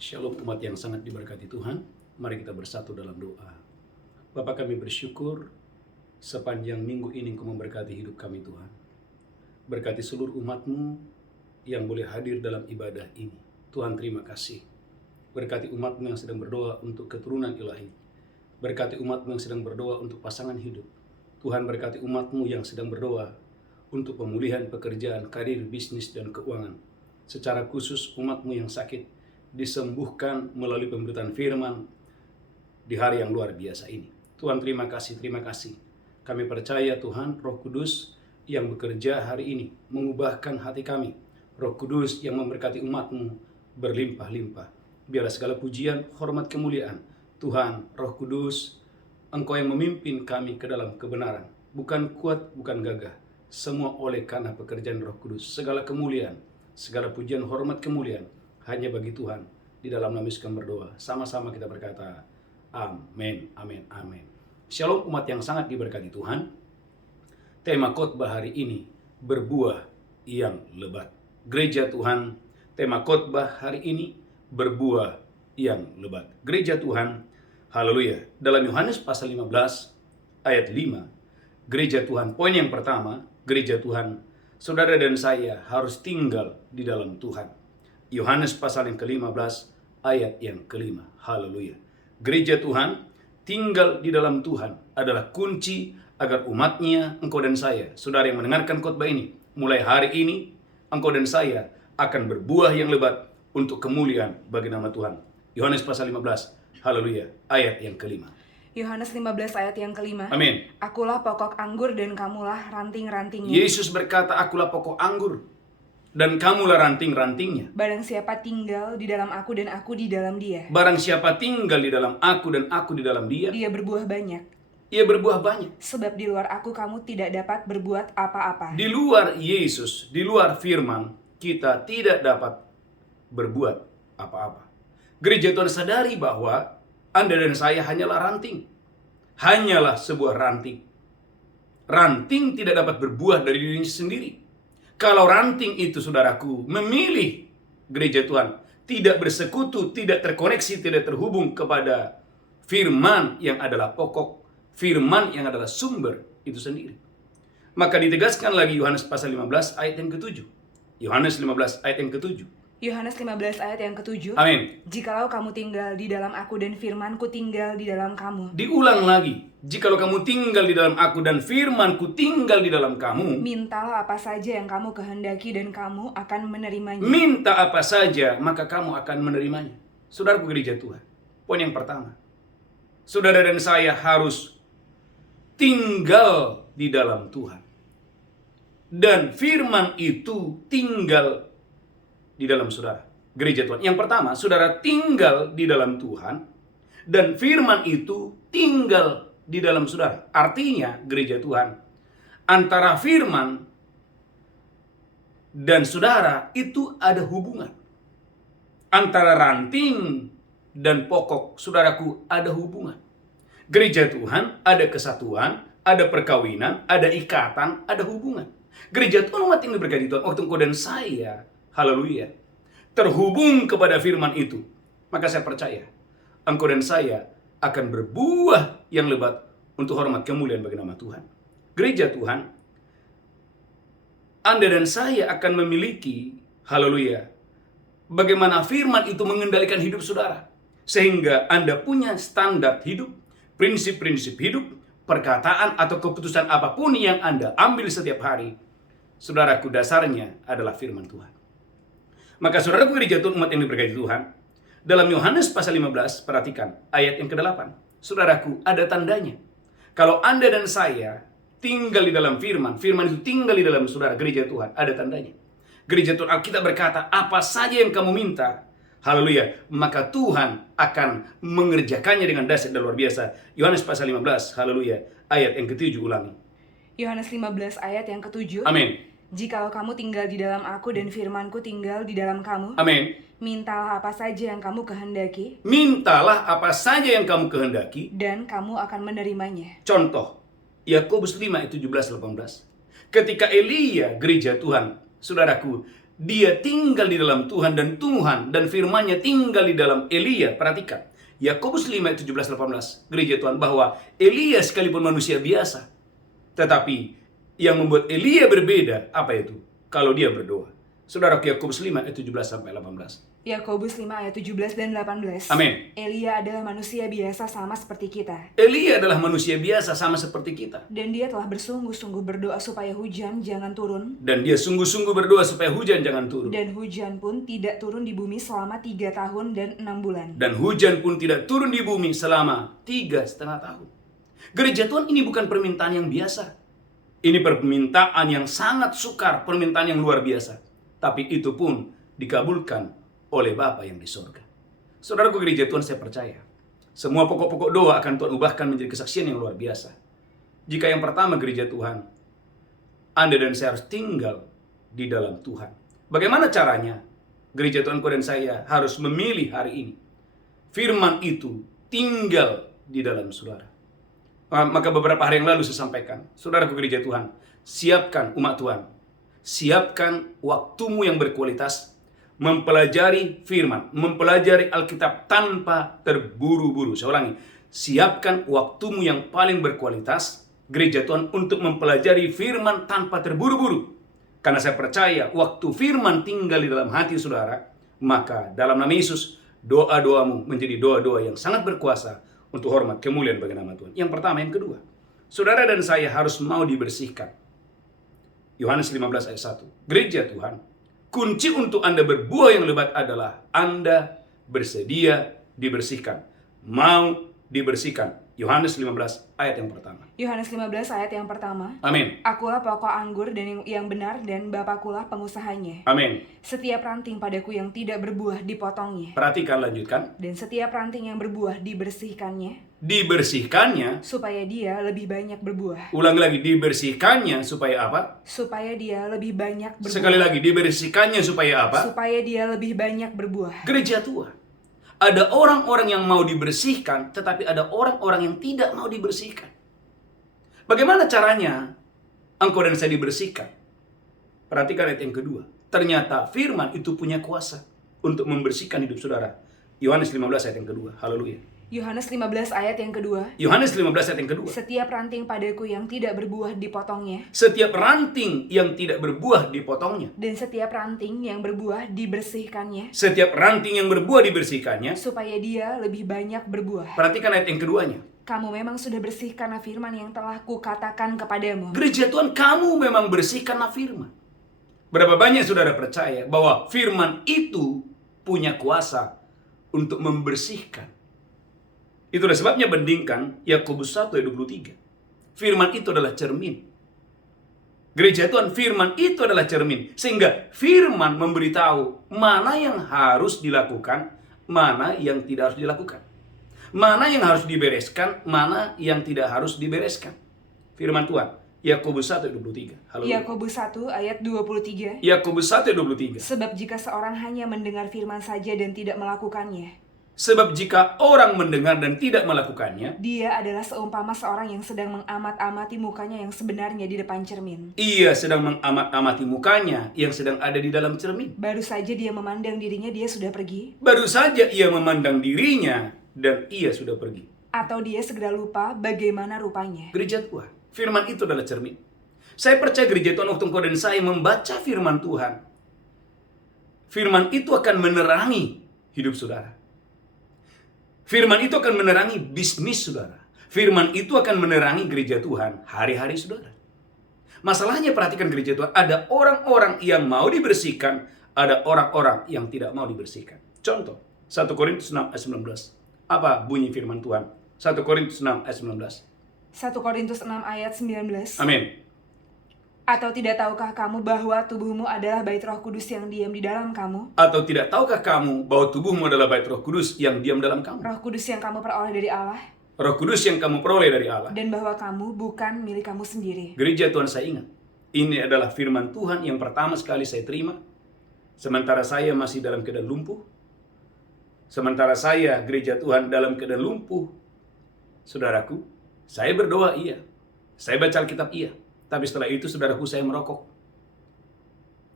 Shalom umat yang sangat diberkati Tuhan. Mari kita bersatu dalam doa. Bapa, kami bersyukur sepanjang minggu ini Engkau memberkati hidup kami Tuhan. Berkati seluruh umat-Mu yang boleh hadir dalam ibadah ini. Tuhan, terima kasih. Berkati umat-Mu yang sedang berdoa untuk keturunan ilahi. Berkati umat-Mu yang sedang berdoa untuk pasangan hidup. Tuhan, berkati umat-Mu yang sedang berdoa untuk pemulihan pekerjaan, karir, bisnis, dan keuangan. Secara khusus umat-Mu yang sakit disembuhkan melalui pemberitaan firman di hari yang luar biasa ini. Tuhan, terima kasih. Kami percaya Tuhan, Roh Kudus yang bekerja hari ini mengubahkan hati kami. Roh Kudus yang memberkati umat-Mu berlimpah-limpah. Biarlah segala pujian, hormat, kemuliaan Tuhan, Roh Kudus, Engkau yang memimpin kami ke dalam kebenaran. Bukan kuat, bukan gagah. Semua oleh karena pekerjaan Roh Kudus. Segala kemuliaan, segala pujian, hormat, kemuliaan hanya bagi Tuhan. Di dalam nama Yesus kami berdoa. Sama-sama kita berkata, amin, amin, amin. Shalom umat yang sangat diberkati Tuhan. Tema khotbah hari ini, berbuah yang lebat. Gereja Tuhan, tema khotbah hari ini, berbuah yang lebat. Gereja Tuhan, haleluya. Dalam Yohanes pasal 15 ayat 5, gereja Tuhan, poin yang pertama, gereja Tuhan, saudara dan saya harus tinggal di dalam Tuhan. Yohanes pasal yang ke-15 ayat yang ke-5. Haleluya. Gereja Tuhan, tinggal di dalam Tuhan adalah kunci agar umatnya, engkau dan saya, saudara yang mendengarkan khotbah ini, mulai hari ini, engkau dan saya akan berbuah yang lebat untuk kemuliaan bagi nama Tuhan. Yohanes pasal 15, haleluya, ayat yang ke-5. Yohanes 15 ayat yang ke-5. Amin. Akulah pokok anggur dan kamulah ranting-rantingnya. Yesus berkata, akulah pokok anggur dan kamulah ranting-rantingnya. Barang siapa tinggal di dalam aku dan aku di dalam dia, Barang siapa tinggal di dalam aku dan aku di dalam dia, dia berbuah banyak. ia berbuah banyak. Sebab di luar aku kamu tidak dapat berbuat apa-apa. Di luar Yesus, di luar firman, kita tidak dapat berbuat apa-apa. Gereja Tuhan sadari bahwa Anda dan saya hanyalah ranting. Hanyalah sebuah ranting. Ranting tidak dapat berbuah dari dirinya sendiri. Kalau ranting itu, saudaraku, memilih gereja Tuhan, tidak bersekutu, tidak terkoneksi, tidak terhubung kepada firman yang adalah pokok, firman yang adalah sumber itu sendiri. Maka ditegaskan lagi Yohanes pasal 15 ayat yang ke-7. Yohanes 15 ayat yang ke-7. Yohanes 15 ayat yang ke-7. Amin. Jikalau kamu tinggal di dalam aku dan firmanku tinggal di dalam kamu. Diulang lagi. Jikalau kamu tinggal di dalam aku dan firmanku tinggal di dalam kamu. Mintalah apa saja yang kamu kehendaki dan kamu akan menerimanya. Minta apa saja maka kamu akan menerimanya. Saudaraku gereja Tuhan. Poin yang pertama. Saudara dan saya harus tinggal di dalam Tuhan. Dan firman itu tinggal di dalam saudara. Gereja Tuhan. Yang pertama, saudara tinggal di dalam Tuhan. Dan firman itu tinggal di dalam saudara. Artinya, gereja Tuhan, antara firman dan saudara itu ada hubungan. Antara ranting dan pokok, saudaraku, ada hubungan. Gereja Tuhan ada kesatuan, ada perkawinan, ada ikatan, ada hubungan. Gereja Tuhan, umat yang diberkati Tuhan, waktu engkau dan saya, haleluya, terhubung kepada firman itu, maka saya percaya engkau dan saya akan berbuah yang lebat untuk hormat kemuliaan bagi nama Tuhan. Gereja Tuhan, Anda dan saya akan memiliki, haleluya, bagaimana firman itu mengendalikan hidup saudara. Sehingga Anda punya standar hidup, prinsip-prinsip hidup, perkataan atau keputusan apapun yang Anda ambil setiap hari, saudaraku, dasarnya adalah firman Tuhan. Maka saudaraku gereja Tuhan, umat yang diberkati Tuhan, dalam Yohanes pasal 15, perhatikan ayat yang ke-8. Saudaraku, ada tandanya. Kalau Anda dan saya tinggal di dalam firman, firman itu tinggal di dalam saudara, gereja Tuhan, ada tandanya. Gereja Tuhan, Alkitab berkata, apa saja yang kamu minta, haleluya, maka Tuhan akan mengerjakannya dengan dahsyat dan luar biasa. Yohanes pasal 15, haleluya, ayat yang ke-7, ulangi. Yohanes 15 ayat yang ke-7. Amin. Jikalau kamu tinggal di dalam aku dan firmanku tinggal di dalam kamu. Amin. Mintalah apa saja yang kamu kehendaki. Mintalah apa saja yang kamu kehendaki. Dan kamu akan menerimanya. Contoh, Yakobus 5 ayat 17-18. Ketika Elia, gereja Tuhan, saudaraku, dia tinggal di dalam Tuhan dan firman-Nya tinggal di dalam Elia. Perhatikan, Yakobus 5 ayat 17-18, gereja Tuhan, bahwa Elia sekalipun manusia biasa, tetapi yang membuat Elia berbeda, apa itu? Kalau dia berdoa. Saudara, Yakobus 5 ayat 17-18. Yakobus 5 ayat 17 dan 18. Amin. Elia adalah manusia biasa sama seperti kita. Elia adalah manusia biasa sama seperti kita. Dan dia telah bersungguh-sungguh berdoa supaya hujan jangan turun. Dan dia sungguh-sungguh berdoa supaya hujan jangan turun. Dan hujan pun tidak turun di bumi selama 3 tahun dan 6 bulan. Dan hujan pun tidak turun di bumi selama 3,5 tahun. Gereja Tuhan, ini bukan permintaan yang biasa. Ini permintaan yang sangat sukar, permintaan yang luar biasa. Tapi itu pun dikabulkan oleh Bapa yang di sorga. Saudaraku gereja Tuhan, saya percaya semua pokok-pokok doa akan Tuhan ubahkan menjadi kesaksian yang luar biasa. Jika yang pertama, gereja Tuhan, Anda dan saya harus tinggal di dalam Tuhan. Bagaimana caranya? Gereja Tuhan, kau dan saya harus memilih hari ini firman itu tinggal di dalam saudara. Maka beberapa hari yang lalu saya sampaikan, saudaraku gereja Tuhan, siapkan umat Tuhan, siapkan waktumu yang berkualitas, mempelajari firman, mempelajari Alkitab tanpa terburu-buru. Saya ulangi, siapkan waktumu yang paling berkualitas, gereja Tuhan, untuk mempelajari firman tanpa terburu-buru. Karena saya percaya waktu firman tinggal di dalam hati saudara, maka dalam nama Yesus, doa-doamu menjadi doa-doa yang sangat berkuasa untuk hormat kemuliaan bagi nama Tuhan. Yang pertama. Yang kedua, saudara dan saya harus mau dibersihkan. Yohanes 15 ayat 1. Gereja Tuhan, kunci untuk Anda berbuah yang lebat adalah Anda bersedia dibersihkan. Mau dibersihkan. Yohanes 15 ayat yang pertama. Yohanes 15 ayat yang pertama. Amin. Akulah pokok anggur dan yang benar, dan Bapakulah pengusahanya. Amin. Setiap ranting padaku yang tidak berbuah dipotongnya. Perhatikan, lanjutkan. Dan setiap ranting yang berbuah dibersihkannya. Dibersihkannya. Supaya dia lebih banyak berbuah. Ulang lagi, dibersihkannya supaya apa? Supaya dia lebih banyak berbuah. Sekali lagi, dibersihkannya supaya apa? Supaya dia lebih banyak berbuah. Gereja Tuhan, ada orang-orang yang mau dibersihkan, tetapi ada orang-orang yang tidak mau dibersihkan. Bagaimana caranya engkau dan saya dibersihkan? Perhatikan ayat yang kedua. Ternyata firman itu punya kuasa untuk membersihkan hidup saudara. Yohanes 15 ayat yang kedua. Haleluya. Yohanes 15 ayat yang kedua. Yohanes 15 ayat yang kedua. Setiap ranting padaku yang tidak berbuah dipotongnya. Setiap ranting yang tidak berbuah dipotongnya. Dan setiap ranting yang berbuah dibersihkannya. Setiap ranting yang berbuah dibersihkannya. Supaya dia lebih banyak berbuah. Perhatikan ayat yang keduanya. Kamu memang sudah bersih karena firman yang telah kukatakan kepadamu. Gereja Tuhan, kamu memang bersih karena firman. Berapa banyak saudara percaya bahwa firman itu punya kuasa untuk membersihkan? Itulah sebabnya bandingkan Yakobus 1 ayat 23. Firman itu adalah cermin. Gereja Tuhan, firman itu adalah cermin. Sehingga firman memberitahu mana yang harus dilakukan, mana yang tidak harus dilakukan. Mana yang harus dibereskan, mana yang tidak harus dibereskan. Firman Tuhan, Yakobus 1 ayat 23. Haleluya. Yakobus 1 ayat 23. Yakobus 1 ayat 23. Sebab jika seorang hanya mendengar firman saja dan tidak melakukannya, sebab jika orang mendengar dan tidak melakukannya, dia adalah seumpama seorang yang sedang mengamat-amati mukanya yang sebenarnya di depan cermin. Ia sedang mengamat-amati mukanya yang sedang ada di dalam cermin. Baru saja dia memandang dirinya, dia sudah pergi. Baru saja ia memandang dirinya dan ia sudah pergi. Atau dia segera lupa bagaimana rupanya. Gereja Tuhan, firman itu adalah cermin. Saya percaya gereja Tuhan, waktu engkau dan saya membaca firman Tuhan, firman itu akan menerangi hidup saudara. Firman itu akan menerangi bisnis saudara. Firman itu akan menerangi gereja Tuhan hari-hari saudara. Masalahnya, perhatikan gereja Tuhan, ada orang-orang yang mau dibersihkan, ada orang-orang yang tidak mau dibersihkan. Contoh, 1 Korintus 6 ayat 19. Apa bunyi firman Tuhan? 1 Korintus 6 ayat 19. 1 Korintus 6 ayat 19. Amin. Atau tidak tahukah kamu bahwa tubuhmu adalah bait Roh Kudus yang diam di dalam kamu? Atau tidak tahukah kamu bahwa tubuhmu adalah bait Roh Kudus yang diam dalam kamu? Roh Kudus yang kamu peroleh dari Allah. Roh Kudus yang kamu peroleh dari Allah. Dan bahwa kamu bukan milik kamu sendiri. Gereja Tuhan, saya ingat, ini adalah firman Tuhan yang pertama sekali saya terima sementara saya masih dalam keadaan lumpuh. Sementara saya, gereja Tuhan, dalam keadaan lumpuh, saudaraku, saya berdoa iya, saya baca Alkitab iya, tapi setelah itu saudaraku, saya merokok.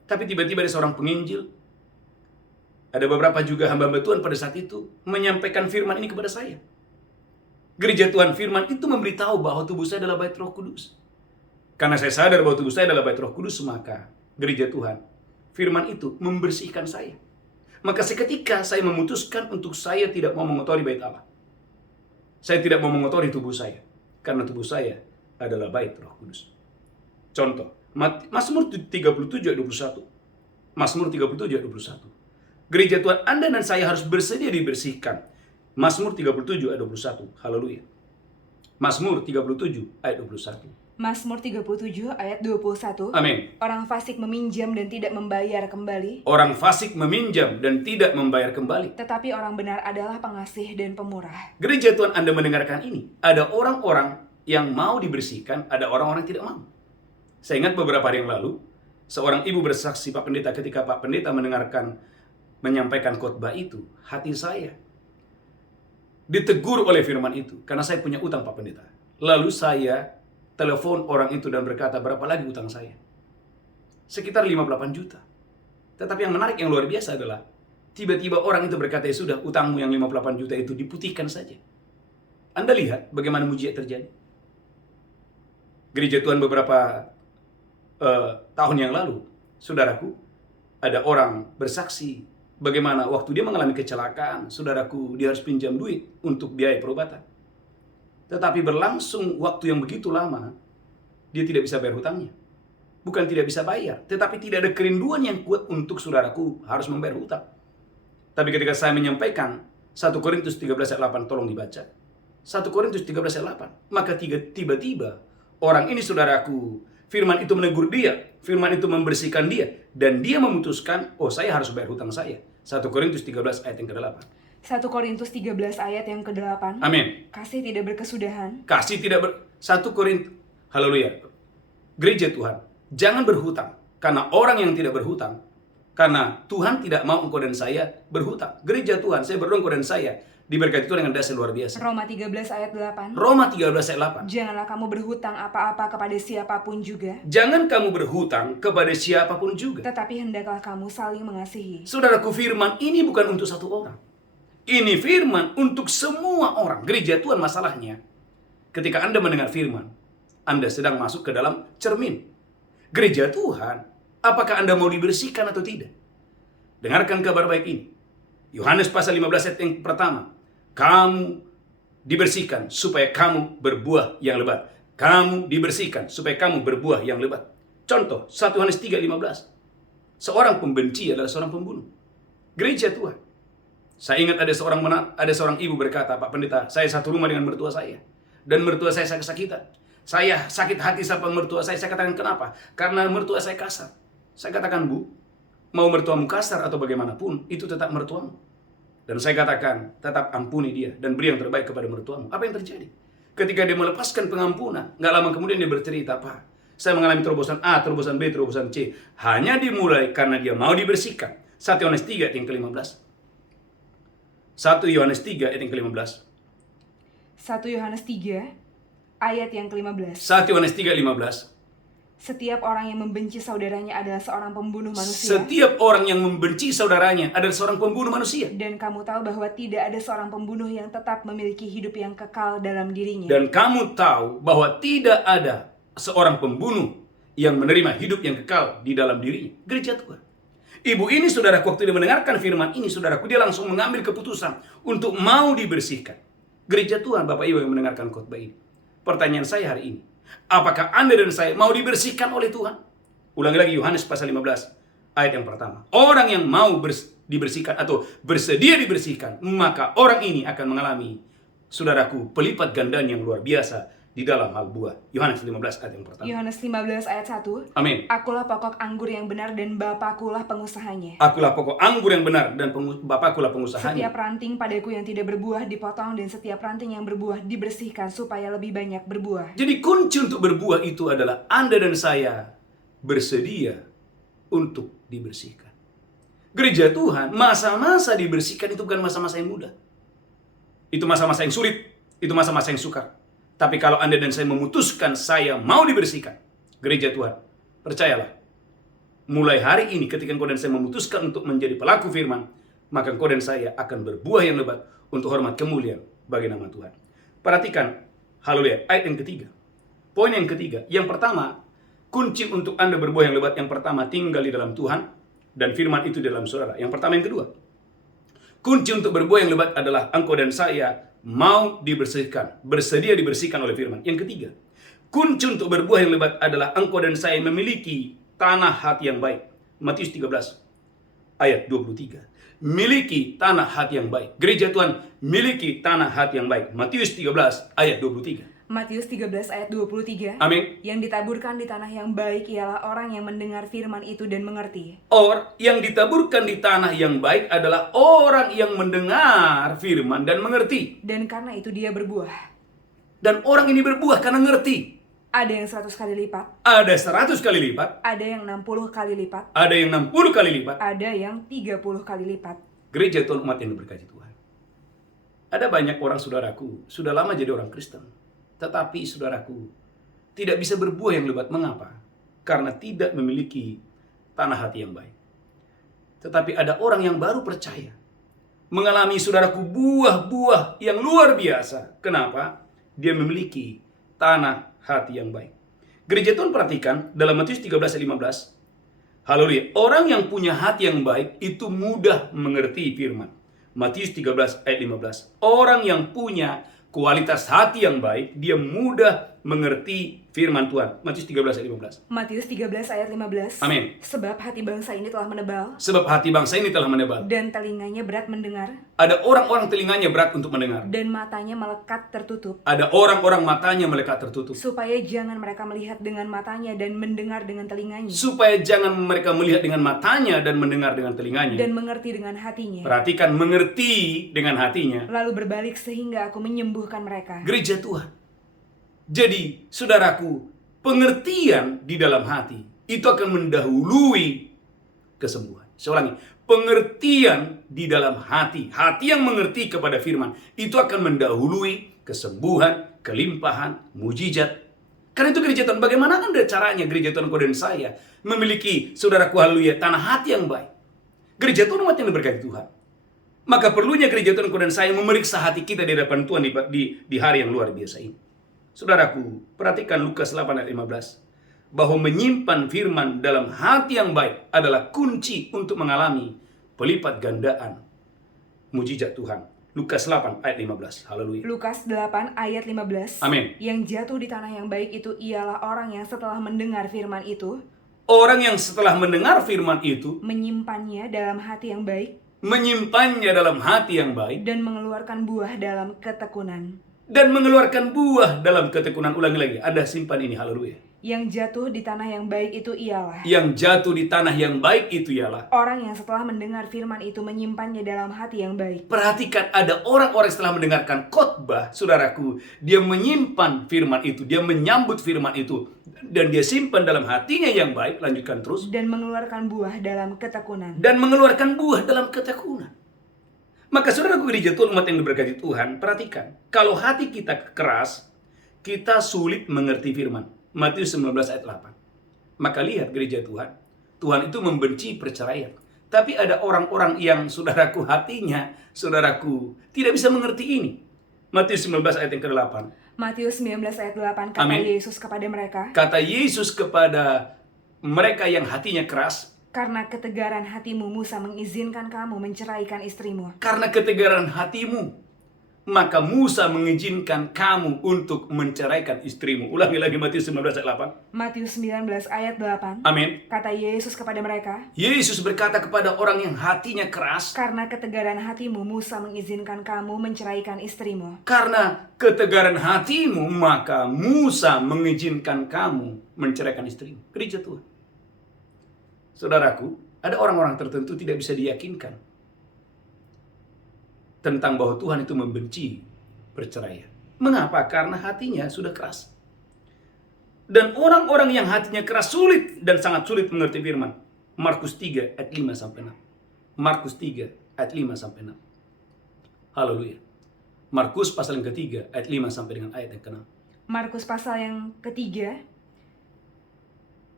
Tapi tiba-tiba ada seorang penginjil, ada beberapa juga hamba-hamba Tuhan pada saat itu menyampaikan firman ini kepada saya. Gereja Tuhan firman itu memberitahu bahwa tubuh saya adalah bait Roh Kudus. Karena saya sadar bahwa tubuh saya adalah bait Roh Kudus, maka gereja Tuhan firman itu membersihkan saya. Maka seketika saya memutuskan untuk saya tidak mau mengotori bait Allah. Saya tidak mau mengotori tubuh saya, karena tubuh saya adalah bait Roh Kudus. Contoh, Mazmur 37 ayat 21. Mazmur 37 ayat 21. Gereja Tuhan Anda dan saya harus bersedia dibersihkan. Mazmur 37 ayat 21. Haleluya. Mazmur 37 ayat 21. Mazmur 37 ayat 21. Amin. Orang fasik meminjam dan tidak membayar kembali. Orang fasik meminjam dan tidak membayar kembali. Tetapi orang benar adalah pengasih dan pemurah. Gereja Tuhan Anda mendengarkan ini. Ada orang-orang yang mau dibersihkan, ada orang-orang yang tidak mau. Saya ingat beberapa hari yang lalu, seorang ibu bersaksi Pak Pendeta ketika Pak Pendeta menyampaikan khotbah itu, hati saya ditegur oleh firman itu, karena saya punya utang Pak Pendeta. Lalu saya telepon orang itu dan berkata, berapa lagi utang saya? Sekitar 58 juta. Tetapi yang menarik, yang luar biasa adalah, tiba-tiba orang itu berkata, ya sudah, utangmu yang 58 juta itu diputihkan saja. Anda lihat bagaimana mujizat terjadi. Gereja Tuhan beberapa tahun yang lalu, saudaraku, ada orang bersaksi bagaimana waktu dia mengalami kecelakaan, saudaraku, dia harus pinjam duit untuk biaya perobatan. Tetapi berlangsung waktu yang begitu lama, dia tidak bisa bayar hutangnya. Bukan tidak bisa bayar, tetapi tidak ada kerinduan yang kuat untuk saudaraku harus membayar hutang. Tapi ketika saya menyampaikan 1 Korintus 13 ayat 8, tolong dibaca. 1 Korintus 13 ayat 8. Maka tiba-tiba orang ini, saudaraku, firman itu menegur dia, firman itu membersihkan dia, dan dia memutuskan, oh saya harus bayar hutang saya. 1 Korintus 13 ayat yang ke-8. 1 Korintus 13 ayat yang ke-8. Amin. Kasih tidak berkesudahan. Kasih tidak 1 Korintus. Haleluya. Gereja Tuhan, jangan berhutang. Karena orang yang tidak berhutang, karena Tuhan tidak mau engkau dan saya berhutang. Gereja Tuhan, saya berdoa engkau dan saya diberkati Tuhan dengan dasar luar biasa. Roma 13 ayat 8. Roma 13 ayat 8. Janganlah kamu berhutang apa-apa kepada siapapun juga. Jangan kamu berhutang kepada siapapun juga. Tetapi hendaklah kamu saling mengasihi. Saudaraku, firman ini bukan untuk satu orang. Ini firman untuk semua orang. Gereja Tuhan, masalahnya, ketika Anda mendengar firman, Anda sedang masuk ke dalam cermin. Gereja Tuhan, apakah Anda mau dibersihkan atau tidak? Dengarkan kabar baik ini. Yohanes pasal 15 ayat yang pertama. Kamu dibersihkan supaya kamu berbuah yang lebat. Kamu dibersihkan supaya kamu berbuah yang lebat. Contoh, 1 Yohanes 3:15. Seorang pembenci adalah seorang pembunuh. Gereja Tuhan. Saya ingat ada seorang ibu berkata, Pak Pendeta, saya satu rumah dengan mertua saya. Dan mertua saya kesakitan. Saya sakit hati sama mertua saya. Saya katakan, kenapa? Karena mertua saya kasar. Saya katakan, Bu, mau mertuamu kasar atau bagaimanapun, itu tetap mertuamu. Dan saya katakan, tetap ampuni dia dan beri yang terbaik kepada mertuamu. Apa yang terjadi? Ketika dia melepaskan pengampunan, nggak lama kemudian dia bercerita, Pak, saya mengalami terobosan A, terobosan B, terobosan C. Hanya dimulai karena dia mau dibersihkan. 1 Yohanes 3 ayat yang ke-15. 1 Yohanes 3 ayat yang ke-15. 1 Yohanes 3 ayat yang ke-15. 1 Yohanes 3:15. Setiap orang yang membenci saudaranya adalah seorang pembunuh manusia. Setiap orang yang membenci saudaranya adalah seorang pembunuh manusia. Dan kamu tahu bahwa tidak ada seorang pembunuh yang tetap memiliki hidup yang kekal dalam dirinya. Dan kamu tahu bahwa tidak ada seorang pembunuh yang menerima hidup yang kekal di dalam dirinya. Gereja Tuhan. Ibu ini, saudaraku, waktu dia mendengarkan firman ini, saudaraku, dia langsung mengambil keputusan untuk mau dibersihkan. Gereja Tuhan, Bapak Ibu yang mendengarkan khotbah ini. Pertanyaan saya hari ini, apakah Anda dan saya mau dibersihkan oleh Tuhan? Ulangi lagi Yohanes pasal 15 ayat yang pertama. Orang yang mau dibersihkan atau bersedia dibersihkan, maka orang ini akan mengalami, saudaraku, pelipat gandaan yang luar biasa di dalam hal buah. Yohanes 15 ayat yang pertama. Yohanes 15 ayat 1. Amin. Akulah pokok anggur yang benar dan Bapakulah pengusahanya. Akulah pokok anggur yang benar dan Bapakulah pengusahanya. Setiap ranting padaku yang tidak berbuah dipotong, dan setiap ranting yang berbuah dibersihkan supaya lebih banyak berbuah. Jadi kunci untuk berbuah itu adalah Anda dan saya bersedia untuk dibersihkan. Gereja Tuhan, masa-masa dibersihkan itu bukan masa-masa yang mudah. Itu masa-masa yang sulit, itu masa-masa yang sukar. Tapi kalau Anda dan saya memutuskan saya mau dibersihkan, gereja Tuhan, percayalah, mulai hari ini ketika engkau dan saya memutuskan untuk menjadi pelaku firman, maka engkau dan saya akan berbuah yang lebat untuk hormat kemuliaan bagi nama Tuhan. Perhatikan, haleluya, ayat yang ketiga. Poin yang ketiga, yang pertama, kunci untuk Anda berbuah yang lebat, yang pertama, tinggal di dalam Tuhan, dan firman itu di dalam saudara. Yang pertama, yang kedua, kunci untuk berbuah yang lebat adalah engkau dan saya mau dibersihkan, bersedia dibersihkan oleh firman. Yang ketiga, kunci untuk berbuah yang lebat adalah engkau dan saya memiliki tanah hati yang baik. Matius 13 ayat 23. Miliki tanah hati yang baik. Gereja Tuhan miliki tanah hati yang baik. Matius 13 ayat 23. Matius 13 ayat 23. Amin. Yang ditaburkan di tanah yang baik ialah orang yang mendengar firman itu dan mengerti. Yang ditaburkan di tanah yang baik adalah orang yang mendengar firman dan mengerti. Dan karena itu dia berbuah. Dan orang ini berbuah karena ngerti. Ada yang 100 kali lipat. Ada 100 kali lipat. Ada yang 60 kali lipat. Ada yang 60 kali lipat. Ada yang 30 kali lipat. Gereja Tuhan, umat yang diberkati Tuhan. Ada banyak orang saudaraku, sudah lama jadi orang Kristen. Tetapi saudaraku, tidak bisa berbuah yang lebat. Mengapa? Karena tidak memiliki tanah hati yang baik. Tetapi ada orang yang baru percaya, mengalami saudaraku buah-buah yang luar biasa. Kenapa? Dia memiliki tanah hati yang baik. Gereja Tuhan, perhatikan dalam Matius 13 ayat 15. Haleluya. Orang yang punya hati yang baik itu mudah mengerti firman. Matius 13 ayat 15. Orang yang punya kualitas hati yang baik, dia mudah mengerti firman Tuhan. Matius 13 ayat 15. Matius 13 ayat 15. Amin. Sebab hati bangsa ini telah menebal. Sebab hati bangsa ini telah menebal. Dan telinganya berat mendengar. Ada orang-orang telinganya berat untuk mendengar. Dan matanya melekat tertutup. Ada orang-orang matanya melekat tertutup. Supaya jangan mereka melihat dengan matanya dan mendengar dengan telinganya. Supaya jangan mereka melihat dengan matanya dan mendengar dengan telinganya. Dan mengerti dengan hatinya. Perhatikan, mengerti dengan hatinya. Lalu berbalik sehingga aku menyembuhkan mereka. Gereja Tuhan. Jadi, saudaraku, pengertian di dalam hati itu akan mendahului kesembuhan. Saya ulangi, pengertian di dalam hati, hati yang mengerti kepada firman, itu akan mendahului kesembuhan, kelimpahan, mujizat. Karena itu gereja Tuhan, bagaimana Anda caranya gereja Tuhan kau dan saya memiliki, saudaraku, haleluya, tanah hati yang baik. Gereja Tuhan, umat yang diberkati Tuhan. Maka perlunya gereja Tuhan kau dan saya memeriksa hati kita di hadapan Tuhan di hari yang luar biasa ini. Saudaraku, perhatikan Lukas 8 ayat 15. Bahwa menyimpan firman dalam hati yang baik adalah kunci untuk mengalami pelipat gandaan mujizat Tuhan. Lukas 8 ayat 15. Haleluya. Lukas 8 ayat 15. Amin. Yang jatuh di tanah yang baik itu ialah orang yang setelah mendengar firman itu. Orang yang setelah mendengar firman itu menyimpannya dalam hati yang baik. Menyimpannya dalam hati yang baik. Dan mengeluarkan buah dalam ketekunan. Dan mengeluarkan buah dalam ketekunan. Ulangi lagi, Anda simpan ini, haleluya. Yang jatuh di tanah yang baik itu ialah. Yang jatuh di tanah yang baik itu ialah. Orang yang setelah mendengar firman itu menyimpannya dalam hati yang baik. Perhatikan, ada orang-orang setelah mendengarkan khotbah, saudaraku, dia menyimpan firman itu, dia menyambut firman itu, dan dia simpan dalam hatinya yang baik. Lanjutkan terus. Dan mengeluarkan buah dalam ketekunan. Dan mengeluarkan buah dalam ketekunan. Maka saudaraku gereja Tuhan, umat yang diberkati Tuhan, perhatikan. Kalau hati kita keras, kita sulit mengerti firman. Matius 19 ayat 8. Maka lihat gereja Tuhan, Tuhan itu membenci perceraian. Tapi ada orang-orang yang saudaraku hatinya, saudaraku, tidak bisa mengerti ini. Matius 19 ayat yang ke-8. Matius 19 ayat 8 kata Amin. Yesus kepada mereka. Kata Yesus kepada mereka yang hatinya keras. Karena ketegaran hatimu Musa mengizinkan kamu menceraikan istrimu. Karena ketegaran hatimu, maka Musa mengizinkan kamu untuk menceraikan istrimu. Ulangi lagi Matius 19 ayat 8. Matius 19 ayat 8. Amin. Kata Yesus kepada mereka. Yesus berkata kepada orang yang hatinya keras. Karena ketegaran hatimu Musa mengizinkan kamu menceraikan istrimu. Karena ketegaran hatimu, maka Musa mengizinkan kamu menceraikan istrimu. Gereja Tuhan. Saudaraku, ada orang-orang tertentu tidak bisa diyakinkan tentang bahwa Tuhan itu membenci perceraian. Mengapa? Karena hatinya sudah keras. Dan orang-orang yang hatinya keras sulit dan sangat sulit mengerti firman. Markus 3 ayat 5 sampai 6. Markus 3 ayat 5 sampai 6. Haleluya. Markus pasal yang ketiga ayat 5 sampai dengan ayat yang ke-6. Markus pasal yang ketiga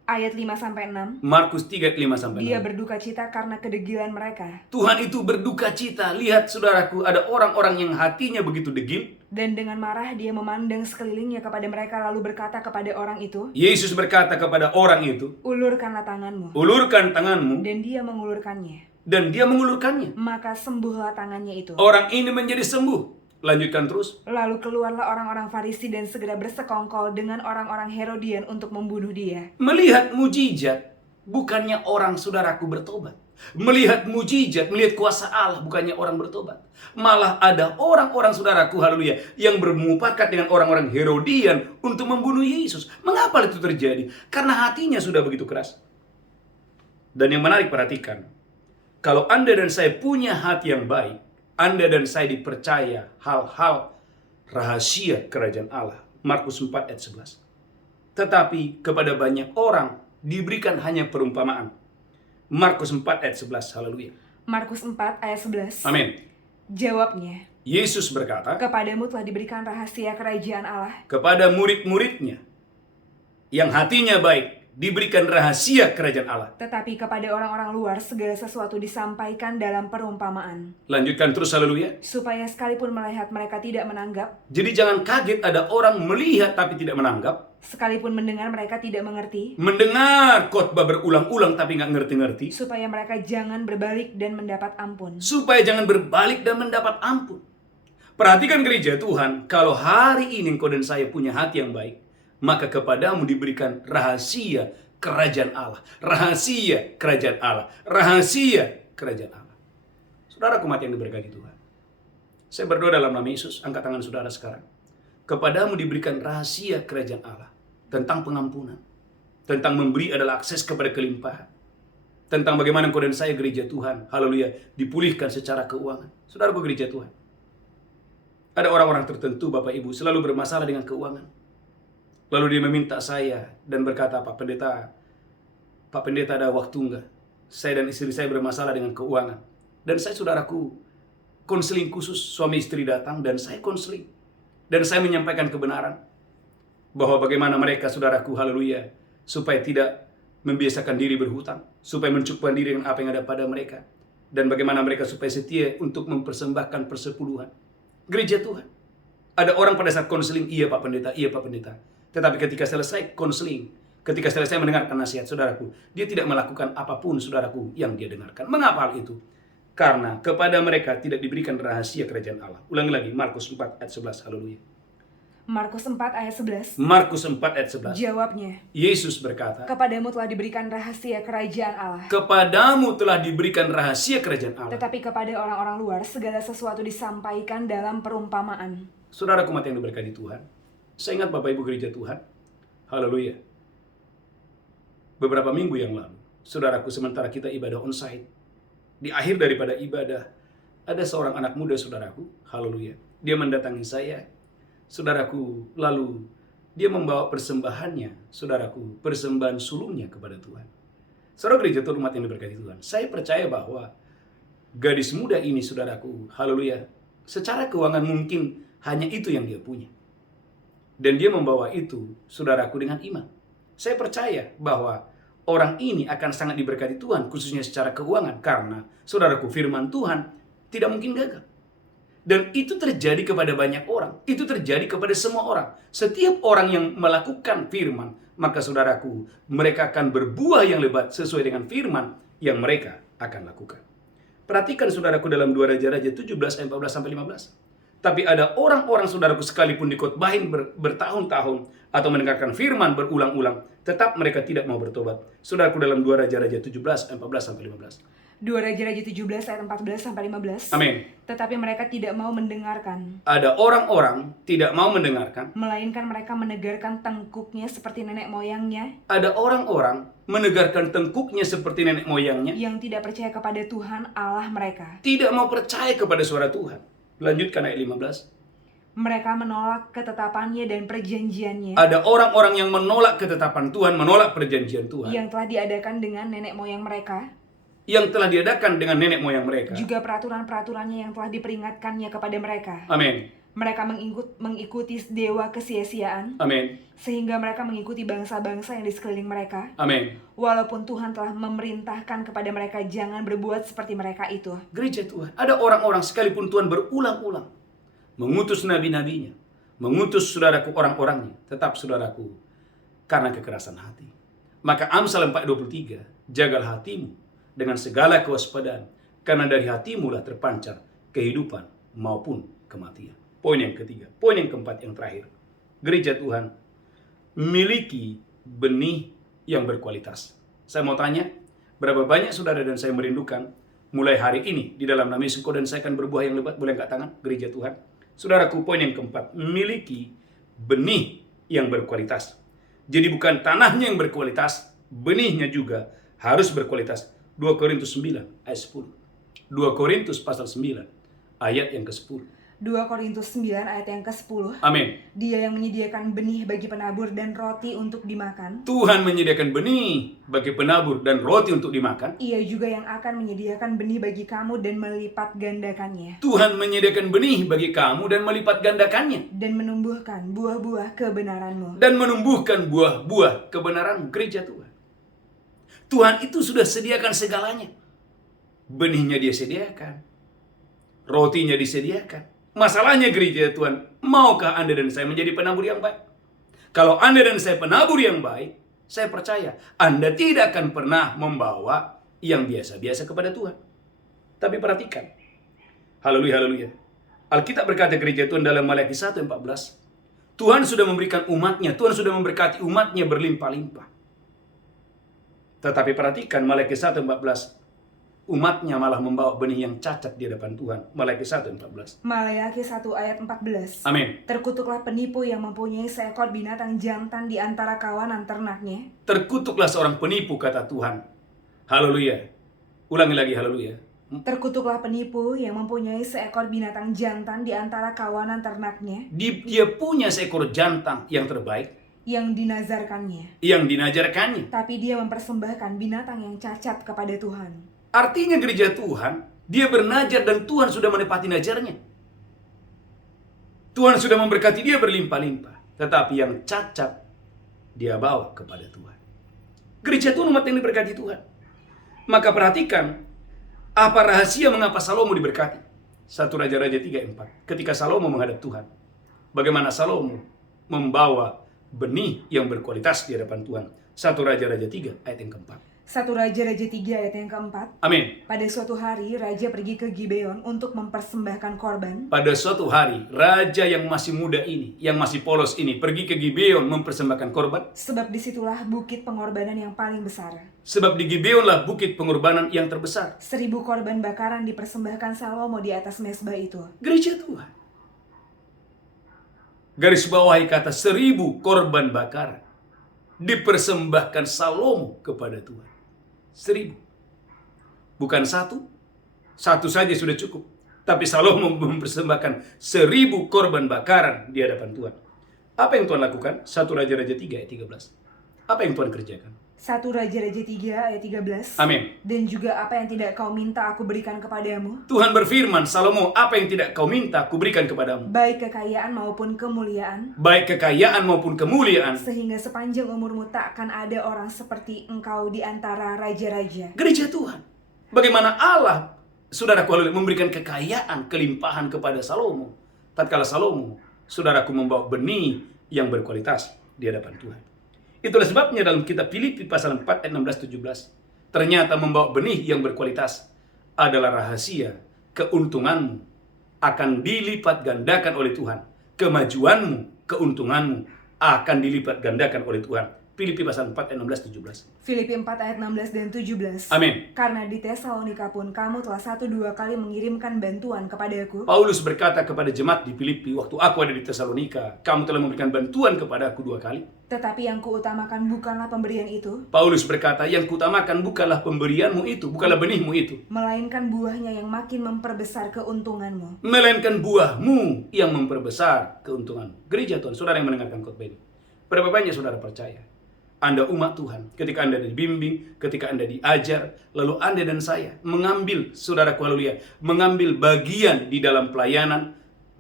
ayat 5-6. Markus 3 ayat 5-6. Dia berduka cita karena kedegilan mereka. Tuhan itu berduka cita. Lihat saudaraku, ada orang-orang yang hatinya begitu degil. Dan dengan marah dia memandang sekelilingnya kepada mereka lalu berkata kepada orang itu, Yesus berkata kepada orang itu, ulurkanlah tanganmu. ulurkan tanganmu. Dan dia mengulurkannya. Dan dia mengulurkannya. Maka sembuhlah tangannya itu. Orang ini menjadi sembuh. Lanjutkan terus. Lalu keluarlah orang-orang Farisi dan segera bersekongkol dengan orang-orang Herodian untuk membunuh dia. Melihat mujizat, bukannya orang saudaraku bertobat. Melihat mujizat, melihat kuasa Allah, bukannya orang bertobat. Malah ada orang-orang saudaraku, haleluya, yang bermufakat dengan orang-orang Herodian untuk membunuh Yesus. Mengapa itu terjadi? Karena hatinya sudah begitu keras. Dan yang menarik, perhatikan. Kalau Anda dan saya punya hati yang baik, Anda dan saya dipercaya hal-hal rahasia kerajaan Allah. Markus 4 ayat 11. Tetapi kepada banyak orang diberikan hanya perumpamaan. Markus 4 ayat 11. Haleluya. Markus 4 ayat 11. Amin. Jawabnya, Yesus berkata, kepadamu telah diberikan rahasia kerajaan Allah. kepada murid-muridnya yang hatinya baik, diberikan rahasia kerajaan Allah. Tetapi kepada orang-orang luar segala sesuatu disampaikan dalam perumpamaan. Lanjutkan terus, haleluya. Supaya sekalipun melihat mereka tidak menanggap. Jadi jangan kaget ada orang melihat tapi tidak menanggap. Sekalipun mendengar mereka tidak mengerti. Mendengar khotbah berulang-ulang tapi nggak ngerti-ngerti. Supaya mereka jangan berbalik dan mendapat ampun. Supaya jangan berbalik dan mendapat ampun. Perhatikan gereja Tuhan, kalau hari ini engkau dan saya punya hati yang baik, maka kepadamu diberikan rahasia kerajaan Allah. Rahasia kerajaan Allah. Rahasia kerajaan Allah. Saudaraku mati yang diberkati Tuhan. Saya berdoa dalam nama Yesus, angkat tangan saudara sekarang. Kepadamu diberikan rahasia kerajaan Allah. Tentang pengampunan. Tentang memberi adalah akses kepada kelimpahan. Tentang bagaimana engkau dan saya gereja Tuhan, haleluya, dipulihkan secara keuangan. Saudaraku gereja Tuhan. Ada orang-orang tertentu Bapak Ibu selalu bermasalah dengan keuangan. Lalu dia meminta saya dan berkata, Pak Pendeta ada waktu enggak? Saya dan istri saya bermasalah dengan keuangan. Dan saya saudaraku, konseling khusus, suami istri datang dan saya konseling. Dan saya menyampaikan kebenaran. Bahwa bagaimana mereka saudaraku, haleluya, supaya tidak membiasakan diri berhutang. Supaya mencukupkan diri dengan apa yang ada pada mereka. Dan bagaimana mereka supaya setia untuk mempersembahkan persepuluhan. Gereja Tuhan. Ada orang pada saat konseling, iya Pak Pendeta, iya Pak Pendeta. Tetapi ketika selesai konseling, ketika selesai mendengarkan nasihat saudaraku, dia tidak melakukan apapun saudaraku yang dia dengarkan. Mengapa hal itu? Karena kepada mereka tidak diberikan rahasia kerajaan Allah. Ulangi lagi, Markus 4 ayat 11, haleluya. Markus 4 ayat 11. Markus 4 ayat 11. Jawabnya, Yesus berkata, kepadamu telah diberikan rahasia kerajaan Allah. kepadamu telah diberikan rahasia kerajaan Allah. Tetapi kepada orang-orang luar segala sesuatu disampaikan dalam perumpamaan. Saudaraku mati yang diberkati Tuhan, saya ingat Bapak Ibu gereja Tuhan, haleluya. Beberapa minggu yang lalu, saudaraku, sementara kita ibadah onsite, di akhir daripada ibadah, ada seorang anak muda saudaraku, haleluya. Dia mendatangi saya, saudaraku, lalu dia membawa persembahannya, saudaraku, persembahan sulungnya kepada Tuhan. Saudara gereja Tuhan, umat yang diberkati Tuhan, saya percaya bahwa gadis muda ini, saudaraku, haleluya, secara keuangan mungkin hanya itu yang dia punya. Dan dia membawa itu, saudaraku, dengan iman. Saya percaya bahwa orang ini akan sangat diberkati Tuhan, khususnya secara keuangan. Karena, saudaraku, firman Tuhan tidak mungkin gagal. Dan itu terjadi kepada banyak orang. Itu terjadi kepada semua orang. Setiap orang yang melakukan firman, maka saudaraku, mereka akan berbuah yang lebat sesuai dengan firman yang mereka akan lakukan. Perhatikan saudaraku dalam 2 Raja-Raja 17 ayat 14-15. Tapi ada orang-orang saudaraku sekalipun dikotbahin bertahun-tahun atau mendengarkan firman berulang-ulang, tetap mereka tidak mau bertobat. Saudaraku dalam 2 Raja-Raja 17 ayat 14-15. 2 Raja-Raja 17 ayat 14-15. Amin. Tetapi mereka tidak mau mendengarkan. Ada orang-orang tidak mau mendengarkan. Melainkan mereka menegarkan tengkuknya seperti nenek moyangnya. Ada orang-orang menegarkan tengkuknya seperti nenek moyangnya. Yang tidak percaya kepada Tuhan Allah mereka. Tidak mau percaya kepada suara Tuhan. Lanjutkan ayat 15. Mereka menolak ketetapannya dan perjanjiannya. Ada orang-orang yang menolak ketetapan Tuhan, menolak perjanjian Tuhan. Yang telah diadakan dengan nenek moyang mereka. Yang telah diadakan dengan nenek moyang mereka. Juga peraturan-peraturannya yang telah diperingatkannya kepada mereka. Amin. Mereka mengikuti dewa kesia-siaan, Amin. sehingga mereka mengikuti bangsa-bangsa yang di sekeliling mereka. Amin. Walaupun Tuhan telah memerintahkan kepada mereka jangan berbuat seperti mereka itu. Gereja Tuhan, ada orang-orang sekalipun Tuhan berulang-ulang mengutus nabi-nabinya, mengutus saudaraku orang-orangnya, tetap saudaraku karena kekerasan hati. Maka Amsal 4:23, jagalah hatimu dengan segala kewaspadaan, karena dari hatimu lah terpancar kehidupan maupun kematian. Poin yang ketiga, poin yang keempat, yang terakhir. Gereja Tuhan miliki benih yang berkualitas. Saya mau tanya, berapa banyak saudara dan saya merindukan mulai hari ini di dalam nama Yesus, engkau dan saya akan berbuah yang lebat. Boleh angkat tangan, gereja Tuhan. Saudaraku, poin yang keempat, miliki benih yang berkualitas. Jadi bukan tanahnya yang berkualitas, benihnya juga harus berkualitas. 2 Korintus 9 ayat 10. 2 Korintus pasal 9 ayat yang ke-10. 2 Korintus 9 ayat yang ke-10. Amin. Dia yang menyediakan benih bagi penabur dan roti untuk dimakan. Tuhan menyediakan benih bagi penabur dan roti untuk dimakan. Ia juga yang akan menyediakan benih bagi kamu dan melipat gandakannya. Tuhan menyediakan benih bagi kamu dan melipat gandakannya. Dan menumbuhkan buah-buah kebenaranmu. Dan menumbuhkan buah-buah kebenaran gereja Tuhan. Tuhan itu sudah sediakan segalanya. Benihnya dia sediakan. Rotinya disediakan. Masalahnya gereja Tuhan, maukah Anda dan saya menjadi penabur yang baik? Kalau Anda dan saya penabur yang baik, saya percaya Anda tidak akan pernah membawa yang biasa-biasa kepada Tuhan. Tapi perhatikan. Haleluya, haleluya. Alkitab berkata gereja Tuhan dalam Maliaki 1:14, Tuhan sudah memberikan umatnya, Tuhan sudah memberkati umatnya berlimpah-limpah. Tetapi perhatikan Maliaki 1:14, umatnya malah membawa benih yang cacat di hadapan Tuhan. Maliaki 1:14. Maleakhi 1 ayat 14. Amin. Terkutuklah penipu yang mempunyai seekor binatang jantan di antara kawanan ternaknya. Terkutuklah seorang penipu, kata Tuhan. Haleluya. Ulangi lagi, haleluya. Terkutuklah penipu yang mempunyai seekor binatang jantan di antara kawanan ternaknya. Dia punya seekor jantan yang terbaik, yang dinazarkannya. yang dinajarkannya. Tapi dia mempersembahkan binatang yang cacat kepada Tuhan. Artinya gereja Tuhan, dia bernajar dan Tuhan sudah menepati najarnya. Tuhan sudah memberkati dia berlimpah-limpah. Tetapi yang cacat, dia bawa kepada Tuhan. Gereja Tuhan, umat yang diberkati Tuhan. Maka perhatikan, apa rahasia mengapa Salomo diberkati? 1 Raja-Raja 3:4. Ketika Salomo menghadap Tuhan, bagaimana Salomo membawa benih yang berkualitas di hadapan Tuhan. 1 Raja-Raja 3 ayat yang keempat. 1 Raja-Raja 3 ayat yang keempat. Amin. Pada suatu hari, raja pergi ke Gibeon untuk mempersembahkan korban. Pada suatu hari, raja yang masih muda ini, yang masih polos ini, pergi ke Gibeon mempersembahkan korban. Sebab disitulah bukit pengorbanan yang paling besar. Sebab di Gibeonlah bukit pengorbanan yang terbesar. 1000 korban bakaran dipersembahkan Salomo di atas mezbah itu. Gereja Tuhan. Garis bawahi kata 1000 korban bakaran dipersembahkan Salomo kepada Tuhan. 1000. Bukan satu saja sudah cukup. Tapi Salomo mempersembahkan 1000 korban bakaran di hadapan Tuhan. Apa yang Tuhan lakukan? 1 Raja-Raja 3 ayat 13. Apa yang Tuhan kerjakan? 1 Raja-Raja 3 ayat 13. Amin. Dan juga apa yang tidak kau minta aku berikan kepadamu. Tuhan berfirman, Salomo, apa yang tidak kau minta aku berikan kepadamu. Baik kekayaan maupun kemuliaan. Baik kekayaan maupun kemuliaan. Sehingga sepanjang umurmu tak akan ada orang seperti engkau di antara raja-raja. Gereja Tuhan. Bagaimana Allah, saudaraku, memberikan kekayaan, kelimpahan kepada Salomo. Tatkala Salomo, saudaraku, membawa benih yang berkualitas di hadapan Tuhan. Itulah sebabnya dalam kitab Filipi pasal 4 ayat 16-17. Ternyata membawa benih yang berkualitas adalah rahasia keuntunganmu akan dilipat gandakan oleh Tuhan. Kemajuanmu, keuntunganmu akan dilipat gandakan oleh Tuhan. Filipi pasal 4 ayat 16-17. Filipi 4 ayat 16 dan 17. Amin. Karena di Tesalonika pun kamu telah 1-2 kali mengirimkan bantuan kepadaku. Paulus berkata kepada jemaat di Filipi, waktu aku ada di Tesalonika, kamu telah memberikan bantuan kepadaku 2 kali. Tetapi yang kuutamakan bukanlah pemberian itu. Paulus berkata, yang kuutamakan bukanlah pemberianmu itu, bukanlah benihmu itu. Melainkan buahnya yang makin memperbesar keuntunganmu. Melainkan buahmu yang memperbesar keuntunganmu. Gereja Tuhan, saudara yang mendengarkan khotbah ini. Berapa banyak saudara percaya? Anda umat Tuhan, ketika Anda dibimbing, ketika Anda diajar, lalu Anda dan saya mengambil, saudaraku haleluya, mengambil bagian di dalam pelayanan,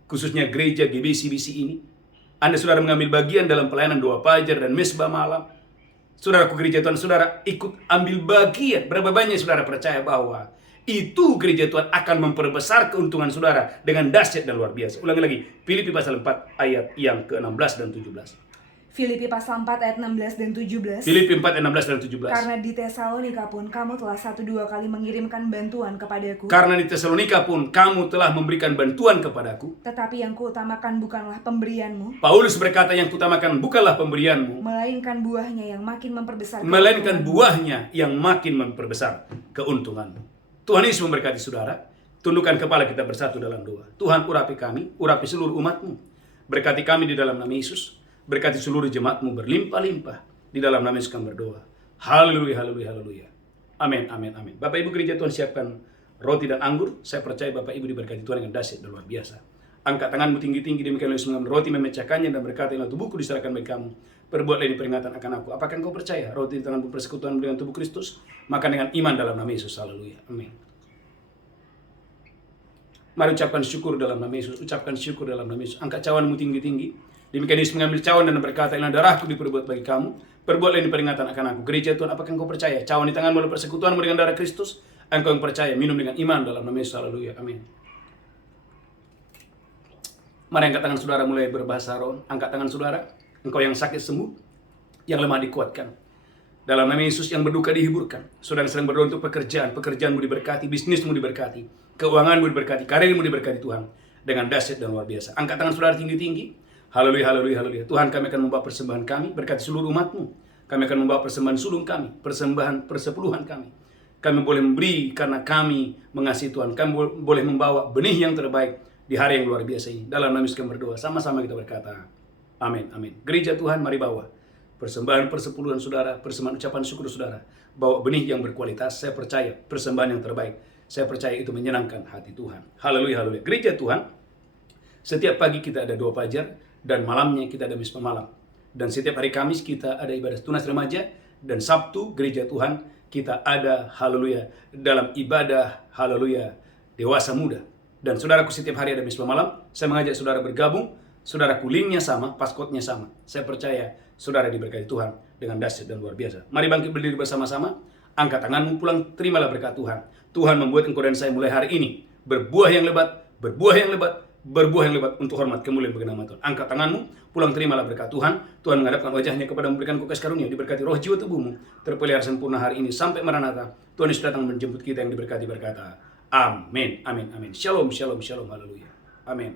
khususnya gereja GBC-BC ini. Anda saudara mengambil bagian dalam pelayanan doa fajar dan mesbah malam. Saudaraku gereja Tuhan, saudara ikut ambil bagian. Berapa banyak saudara percaya bahwa itu gereja Tuhan akan memperbesar keuntungan saudara dengan dahsyat dan luar biasa. Ulangi lagi, Filipi pasal 4 ayat yang ke-16 dan 17. Filipi pasal 4 ayat 16 dan 17. Filipi 4 ayat 16 dan 17. Karena di Tesalonika pun kamu telah 1-2 kali mengirimkan bantuan kepadaku. Karena di Tesalonika pun kamu telah memberikan bantuan kepadaku. Tetapi yang kuutamakan bukanlah pemberianmu, Paulus berkata, yang kutamakan bukanlah pemberianmu, melainkan buahnya yang makin memperbesar melainkan keuntunganmu. buahnya yang makin memperbesar keuntunganmu. Tuhan Yesus memberkati saudara. Tundukkan kepala kita bersatu dalam doa. Tuhan, urapi kami, urapi seluruh umat-Mu. Berkati kami di dalam nama Yesus. Berkati seluruh jemaat-Mu berlimpah-limpah. Di dalam nama Yesus kami berdoa. Haleluya, haleluya, haleluya. Amin, amin, amin. Bapak Ibu gereja Tuhan, siapkan roti dan anggur. Saya percaya Bapak Ibu diberkati Tuhan dengan dahsyat dan luar biasa. Angkat tanganmu tinggi-tinggi, demikian Yesus mengambil roti, memecahkannya dan berkata, inilah tubuhku diserahkan bagi kamu. Perbuatlah ini peringatan akan aku. Apakah engkau percaya roti di tanganmu persekutuan dengan tubuh Kristus? Makan dengan iman dalam nama Yesus. Haleluya. Amin. Mari ucapkan syukur dalam nama Yesus. Ucapkan syukur dalam nama Yesus. Angkat cawanmu tinggi-tinggi. Demikian Yesus mengambil cawan dan berkata, inilah darahku diperbuat bagi kamu. Perbuatlah ini peringatan akan aku. Gereja Tuhan, apakah engkau percaya? Cawan di tanganmu adalah persekutuanmu dengan darah Kristus. Engkau yang percaya, minum dengan iman dalam nama Yesus. Haleluya. Amin. Mari angkat tangan saudara, mulai berbahasa roh. Angkat tangan saudara. Engkau yang sakit sembuh, yang lemah dikuatkan. Dalam nama Yesus, yang berduka dihiburkan. Saudara sedang berdoa untuk pekerjaanmu diberkati, bisnismu diberkati, keuanganmu diberkati, karirmu diberkati Tuhan dengan dahsyat dan luar biasa. Angkat tangan saudara tinggi-tinggi. Haleluya, haleluya, haleluya. Tuhan, kami akan membawa persembahan kami, berkati seluruh umat-Mu. Kami akan membawa persembahan sulung kami, persembahan persepuluhan kami. Kami boleh memberi karena kami mengasihi Tuhan. Kami boleh membawa benih yang terbaik di hari yang luar biasa ini. Dalam nama Yesus kami berdoa. Sama-sama kita berkata, amin, amin. Gereja Tuhan, mari bawa persembahan persepuluhan saudara, persembahan ucapan syukur saudara. Bawa benih yang berkualitas. Saya percaya persembahan yang terbaik. Saya percaya itu menyenangkan hati Tuhan. Haleluya, haleluya. Gereja Tuhan, setiap pagi kita ada doa fajar dan malamnya kita ada misbah malam. Dan setiap hari Kamis kita ada ibadah tunas remaja, dan Sabtu gereja Tuhan kita ada haleluya dalam ibadah haleluya dewasa muda. Dan saudaraku, setiap hari ada misbah malam. Saya mengajak saudara bergabung. Saudaraku, linknya sama, paskotnya sama. Saya percaya saudara diberkati Tuhan dengan dahsyat dan luar biasa. Mari bangkit berdiri bersama-sama. Angkat tanganmu, pulang, terimalah berkat Tuhan. Tuhan membuat engkau dan saya mulai hari ini berbuah yang lebat, berbuah yang lebat, berbuah yang lebat untuk hormat kemuliaan bagi nama Tuhan. Angkat tanganmu, pulang, terimalah berkat Tuhan. Tuhan menghadapkan wajahnya kepada memberikan kasih karunia, diberkati roh jiwa tubuhmu, terpelihara sempurna hari ini sampai Maranatha. Tuhan Yesus datang menjemput kita yang diberkati, berkata, amin, amin, amin. Shalom, shalom, shalom, haleluya. Amin.